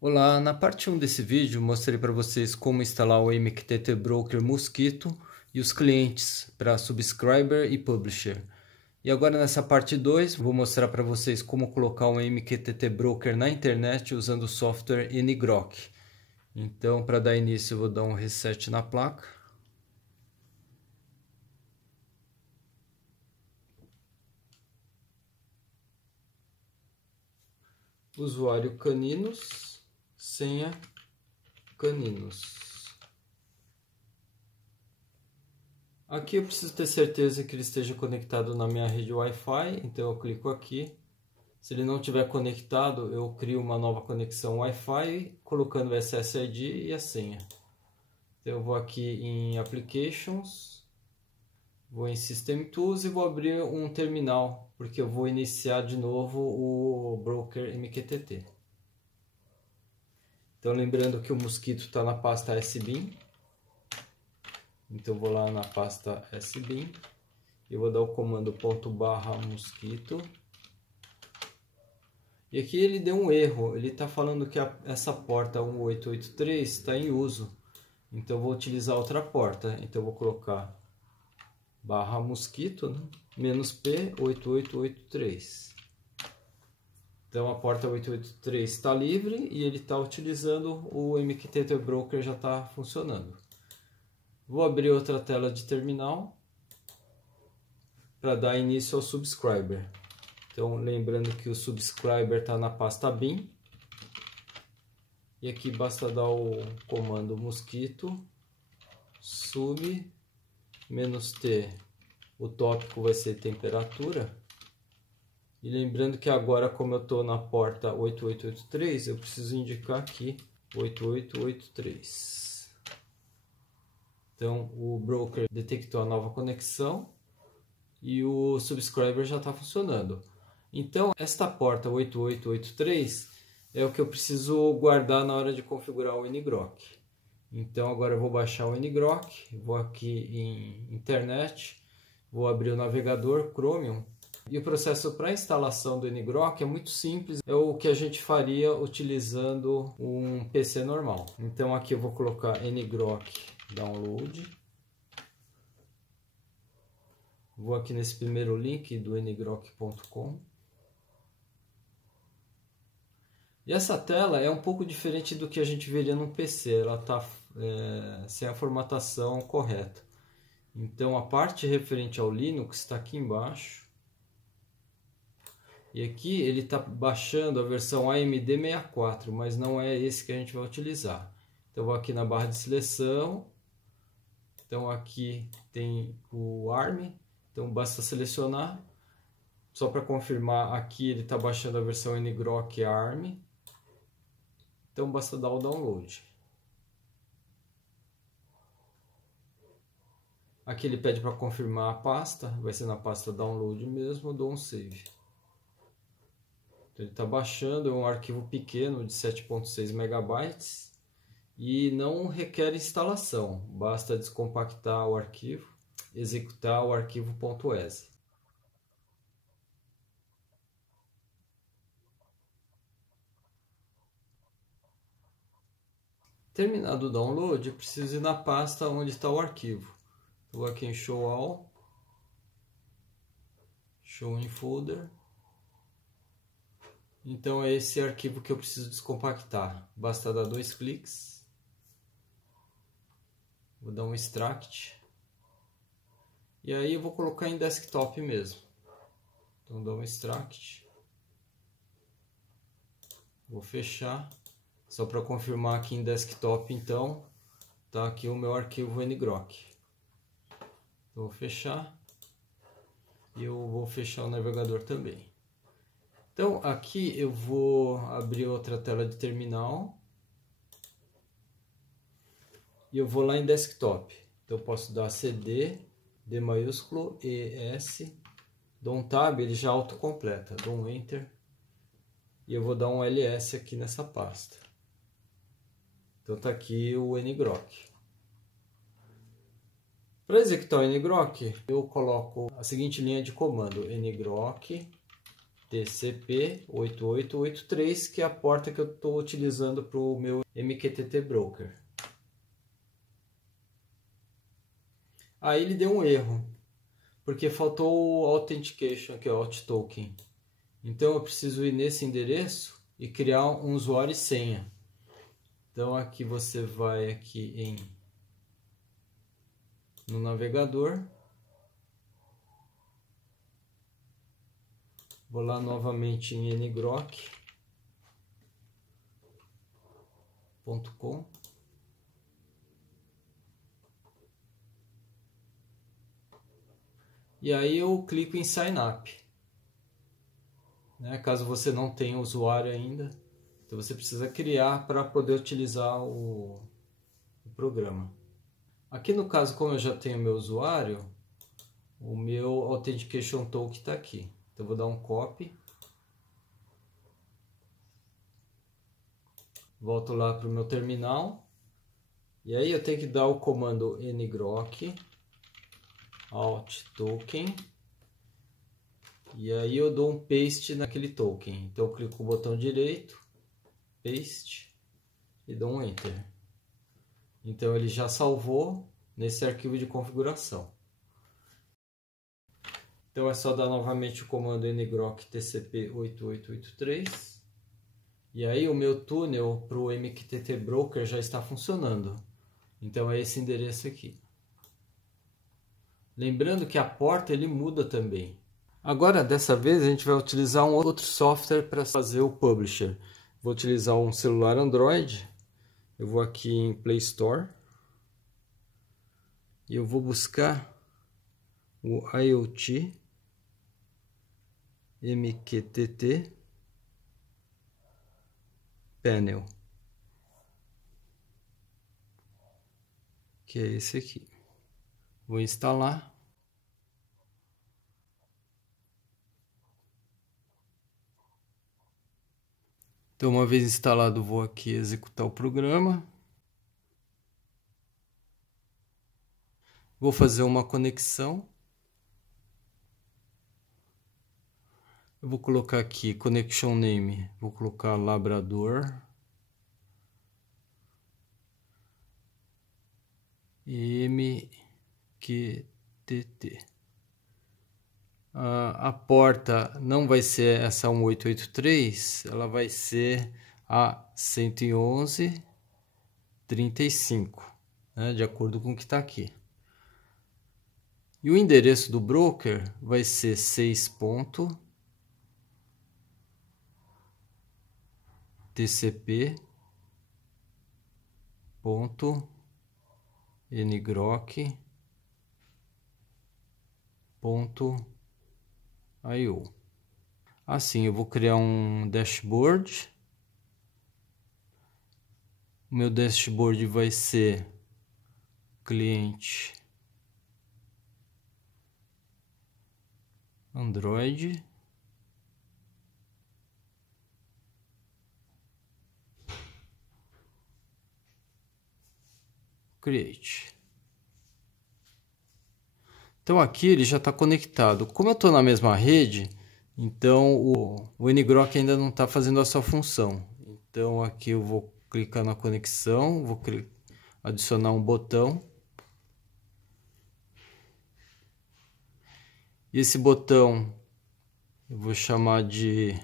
Olá, na parte 1 desse vídeo mostrei para vocês como instalar o MQTT Broker Mosquito e os clientes para Subscriber e Publisher. E agora nessa parte 2 vou mostrar para vocês como colocar um MQTT Broker na internet usando o software ngrok. Então, para dar início eu vou dar um reset na placa. Usuário Caninos, senha Caninos. Aqui eu preciso ter certeza que ele esteja conectado na minha rede Wi-Fi, então eu clico aqui. Se ele não estiver conectado, eu crio uma nova conexão Wi-Fi, colocando o SSID e a senha. Então eu vou aqui em Applications, vou em System Tools e vou abrir um terminal, porque eu vou iniciar de novo o Broker MQTT. Então lembrando que o Mosquito está na pasta SBIN. Então vou lá na pasta SBIN e vou dar o comando /mosquito. E aqui ele deu um erro, ele está falando que essa porta 1883 está em uso. Então eu vou utilizar outra porta. Então eu vou colocar /mosquito, né? -P 8883. Então a porta 883 está livre e ele está utilizando o MQTT Broker, já está funcionando. Vou abrir outra tela de terminal para dar início ao Subscriber. Então, lembrando que o Subscriber está na pasta bin. E aqui basta dar o comando mosquito sub -t. O tópico vai ser temperatura. E lembrando que agora, como eu estou na porta 8883, eu preciso indicar aqui 8883. Então, o broker detectou a nova conexão e o subscriber já está funcionando. Então, esta porta 8883 é o que eu preciso guardar na hora de configurar o ngrok. Então, agora eu vou baixar o ngrok, vou aqui em Internet, vou abrir o navegador Chromium. E o processo para instalação do ngrok é muito simples, é o que a gente faria utilizando um PC normal. Então, aqui eu vou colocar ngrok download. Vou aqui nesse primeiro link do ngrok.com. E essa tela é um pouco diferente do que a gente veria no PC, ela está sem a formatação correta. Então a parte referente ao Linux está aqui embaixo. E aqui ele está baixando a versão AMD64, mas não é esse que a gente vai utilizar. Então eu vou aqui na barra de seleção. Então aqui tem o ARM. Então basta selecionar. Só para confirmar, aqui ele está baixando a versão ngrok ARM. Então basta dar o download. Aqui ele pede para confirmar a pasta. Vai ser na pasta download mesmo, eu dou um save. Então ele está baixando, é um arquivo pequeno de 7.6 MB. E não requer instalação. Basta descompactar o arquivo, executar o arquivo .exe. Terminado o download, eu preciso ir na pasta onde está o arquivo. Vou aqui em Show All, Show in Folder. Então é esse arquivo que eu preciso descompactar. Basta dar 2 cliques. Vou dar um Extract. E aí eu vou colocar em desktop mesmo. Então dou um Extract. Vou fechar. Só para confirmar aqui em desktop, então, tá aqui o meu arquivo ngrok. Eu vou fechar. E eu vou fechar o navegador também. Então, aqui eu vou abrir outra tela de terminal. E eu vou lá em desktop. Então, eu posso dar CD, D maiúsculo, ES. Dou um Tab, ele já autocompleta. Dou um Enter. E eu vou dar um LS aqui nessa pasta. Então está aqui o ngrok. Para executar o ngrok, eu coloco a seguinte linha de comando: ngrok TCP8883, que é a porta que eu estou utilizando para o meu MQTT Broker. Aí ele deu um erro, porque faltou o Authentication, aqui, o Auth Token. Então eu preciso ir nesse endereço e criar um usuário e senha. Então aqui você vai aqui no navegador. Vou lá novamente em ngrok.com. E aí eu clico em Sign Up. Caso você não tenha usuário ainda, então você precisa criar para poder utilizar o programa. Aqui no caso, como eu já tenho meu usuário, o meu Authentication Token está aqui. Então eu vou dar um copy. Volto lá para o meu terminal. E aí eu tenho que dar o comando ngrok auth token. E aí eu dou um paste naquele token. Então eu clico com o botão direito, paste, e dou um enter. Então ele já salvou nesse arquivo de configuração. Então é só dar novamente o comando ngrok tcp8883. E aí o meu túnel para o MQTT Broker já está funcionando. Então é esse endereço aqui. Lembrando que a porta ele muda também. Agora dessa vez a gente vai utilizar um outro software para fazer o Publisher. Vou utilizar um celular Android. Eu vou aqui em Play Store. E eu vou buscar o IoT MQTT Panel, que é esse aqui. Vou instalar. Então, uma vez instalado, vou aqui executar o programa. Vou fazer uma conexão. Eu vou colocar aqui Connection Name, vou colocar Labrador. MQTT. A porta não vai ser essa 1883, ela vai ser a 111.35, né, de acordo com o que está aqui. E o endereço do broker vai ser 6.tcp.ngrok.io. Assim, eu vou criar um dashboard. O meu dashboard vai ser cliente Android. Create. Então aqui ele já está conectado. Como eu estou na mesma rede, então o ngrok ainda não está fazendo a sua função. Então aqui eu vou clicar na conexão, vou adicionar um botão. E esse botão eu vou chamar de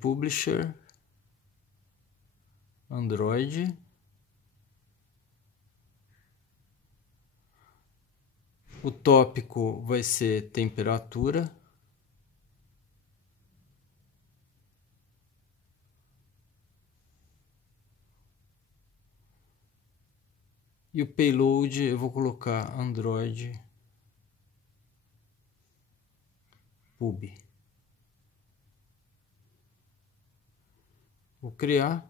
Publisher Android. O tópico vai ser temperatura. E o payload eu vou colocar Android Pub. Vou criar.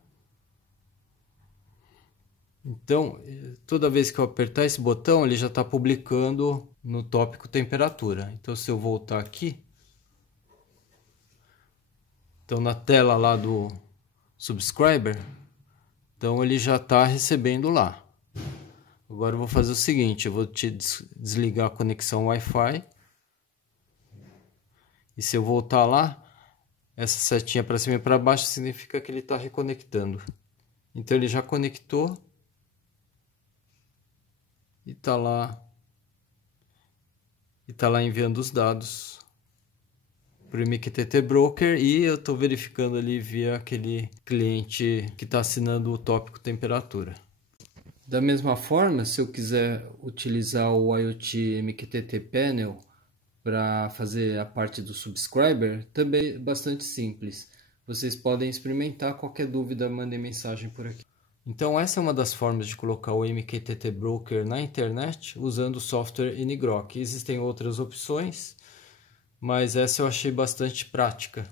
Então, toda vez que eu apertar esse botão, ele já está publicando no tópico temperatura. Então, se eu voltar aqui, então na tela lá do subscriber, então ele já está recebendo lá. Agora eu vou fazer o seguinte, eu vou desligar a conexão Wi-Fi. E se eu voltar lá, essa setinha para cima e para baixo significa que ele está reconectando. Então ele já conectou e está lá enviando os dados para o MQTT Broker, e eu estou verificando ali via aquele cliente que está assinando o tópico temperatura. Da mesma forma, se eu quiser utilizar o IoT MQTT Panel para fazer a parte do subscriber, também é bastante simples. Vocês podem experimentar, qualquer dúvida mandem mensagem por aqui. Então essa é uma das formas de colocar o MQTT Broker na internet usando o software Ngrok. Existem outras opções, mas essa eu achei bastante prática.